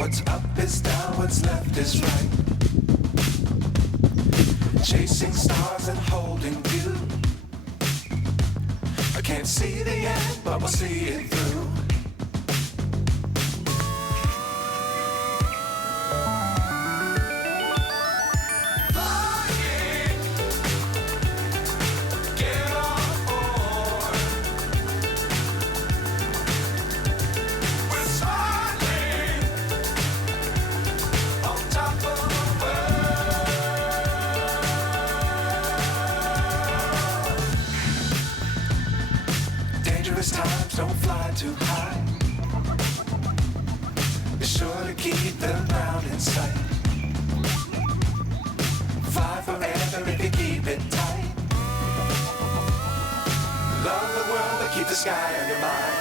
What's up is down, what's left is right. Chasing stars and holding you. I can't see the end, but we'll see it through. Dangerous times, don't fly too high. Be sure to keep the ground in sight. Fly forever if you keep it tight. Love the world, but keep the sky on your mind.